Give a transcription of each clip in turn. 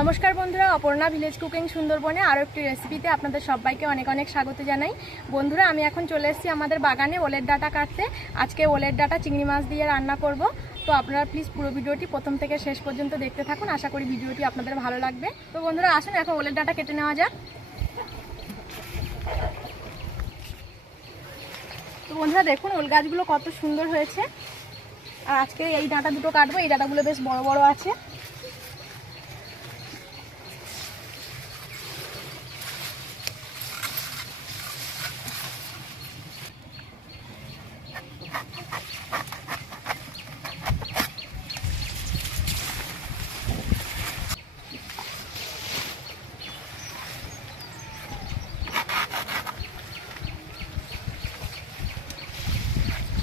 নমস্কার বন্ধুরা, Aparna village cooking সুন্দরবনে আরও একটি রেসিপিতে আপনাদের সবাইকে অনেক অনেক স্বাগত জানাই। বন্ধুরা, আমি এখন চলে এসেছি আমাদের বাগানে ওলের ডাঁটা কাটতে। আজকে ওলের ডাঁটা চিংড়ি মাছ দিয়ে রান্না করব। তো আপনারা প্লিজ পুরো ভিডিওটি প্রথম থেকে শেষ পর্যন্ত দেখতে থাকুন। আশা করি ভিডিওটি আপনাদের ভালো লাগবে। তো বন্ধুরা, আসুন এখন ওলের ডাঁটা কেটে নেওয়া যাক। তো বন্ধুরা দেখুন, ওল গাছগুলো কত সুন্দর হয়েছে। আর আজকে এই ডাঁটা দুটো কাটবো। এই ডাঁটাগুলো বেশ বড় বড় আছে।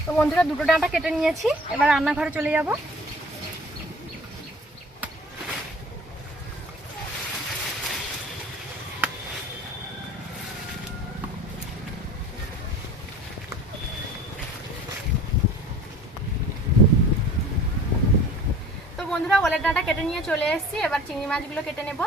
তো বন্ধুরা, দুটো ডাঁটা কেটে নিয়েছি। এবার রান্নাঘরে চলে যাব। তো বন্ধুরা, ওলের ডাঁটা কেটে নিয়ে চলে এসেছি। এবার চিংড়ি মাছগুলো কেটে নেব।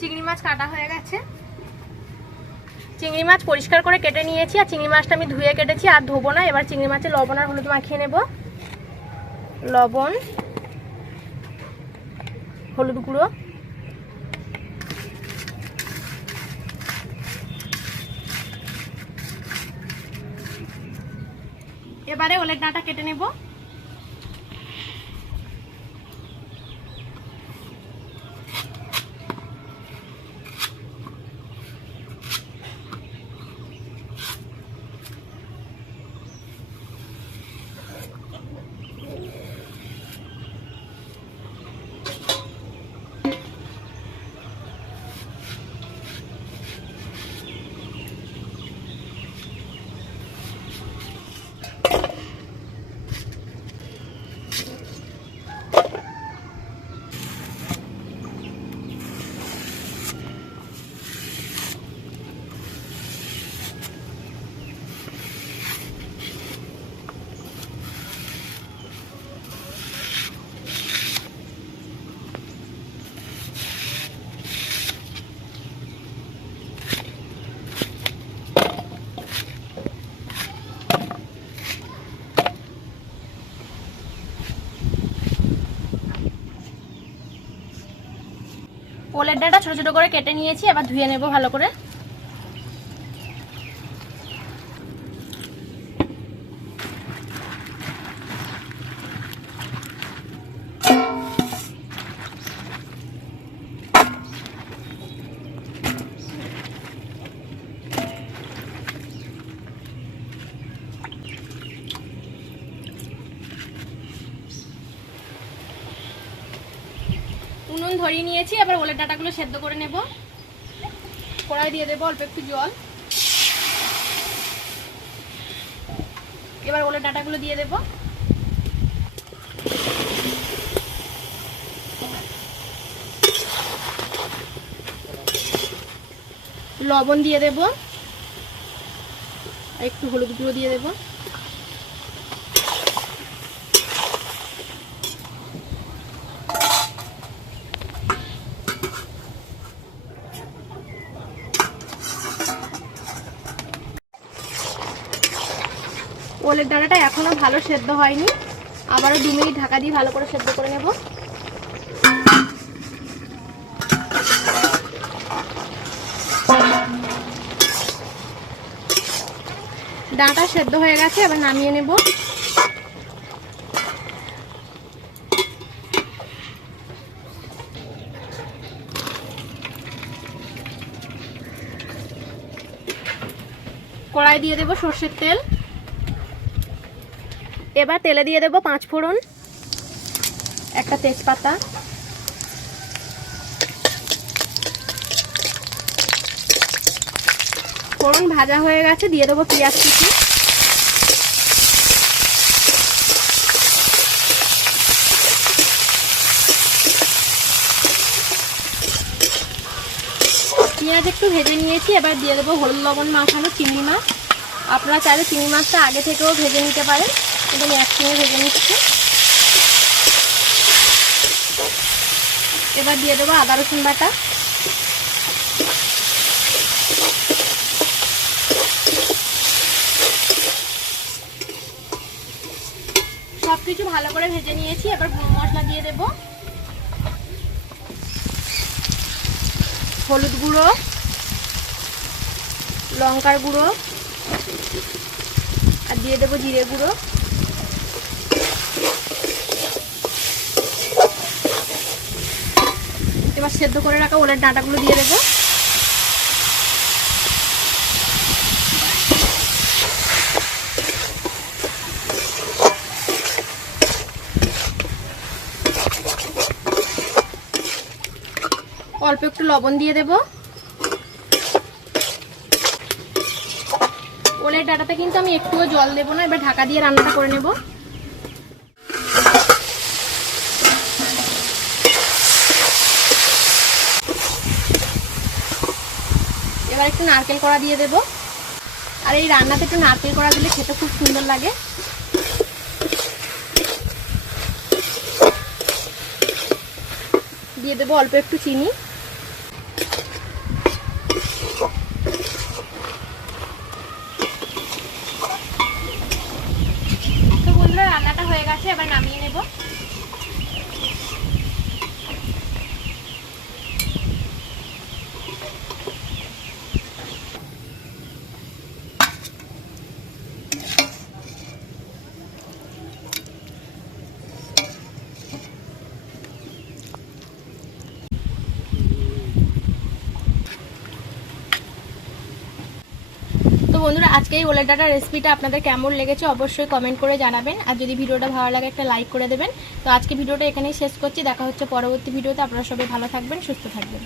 চিংড়ি মাছ কাটা হয়ে গেছে। চিংড়ি মাছ পরিষ্কার করে কেটে নিয়েছি। আর চিংড়ি মাছটা আমি ধুয়ে কেটেছি, আর ধোবো না। এবার চিংড়ি মাছে লবণ আর হলুদ মাখিয়ে নেব। লবণ, হলুদ গুঁড়ো, এবারে ওলের ডাঁটা কেটে নেব। ওলের ডাঁটা ছোট ছোট করে কেটে নিয়েছি। এবার ধুয়ে নেব ভালো করে। উনুন ধরিয়ে নিয়েছি। এবার ওলের ডাঁটাগুলো সেদ্ধ করে নেব। কড়াই দিয়ে দেবো অল্প একটু জল। এবার ওলের ডাঁটাগুলো দিয়ে দেব। লবণ দিয়ে দেব, একটু হলুদ গুঁড়ো দিয়ে দেব। ওলের ডাঁটাটা এখনো ভালো সেদ্ধ হয়নি। আবারও 2 মিনিট ঢাকা দিয়ে ভালো করে সেদ্ধ করে নেব। ডাঁটা সেদ্ধ হয়ে গেছে। এবার নামিয়ে নেব। কড়াই দিয়ে দেব সরষের তেল। এবার তেলে দিয়ে দেব 5 ফোড়ন, একটা তেজপাতা, ফোড়ন ভাজা হয়ে গেছে। দিয়ে দেবো পেঁয়াজ কুচি। পেঁয়াজ একটু ভেজে নিয়েছি, এবার দিয়ে দেবো হলুদ লবণ মাখানো চিংড়ি মাছ। আপনারা চাইলে চিংড়ি মাছটা আগে থেকেও ভেজে নিতে পারেন, কিন্তু আমি একসঙ্গে ভেজে নিচ্ছি। এবার দিয়ে দেবো আদা রসুন বাটা, সব কিছু ভালো করে ভেজে নিয়েছি। এবার গুঁড়ো মশলা দিয়ে দেব, হলুদ গুঁড়ো, লঙ্কার গুঁড়ো, আর দিয়ে দেবো জিরে গুঁড়ো। এবার সেদ্ধ করে রাখা ওলের ডাঁটাগুলো দিয়ে দেবো। অল্প একটু লবণ দিয়ে দেব। ওলের ডাঁটাতে কিন্তু আমি একটুও জল দেবো না, এবার ঢাকা দিয়ে রান্নাটা করে নেব। এবার একটু নারকেল কোড়া দিয়ে দেব, আর এই রান্নাতে একটু নারকেল কোড়া দিলে খেতে খুব সুন্দর লাগে। দিয়ে দেবো অল্প একটু চিনি। তো বন্ধুরা রান্নাটা হয়ে গেছে, এবার নামিয়ে নেব। তো বন্ধুরা আজকে এই ওলের ডাঁটার রেসিপিটা আপনাদের কেমন লেগেছে অবশ্যই কমেন্ট করে জানাবেন, আর যদি ভিডিওটা ভালো লাগে একটা লাইক করে দেবেন। তো আজকে ভিডিওটা এখানেই শেষ করছি, দেখা হচ্ছে পরবর্তী ভিডিওতে। আপনারা সবাই ভালো থাকবেন, সুস্থ থাকবেন।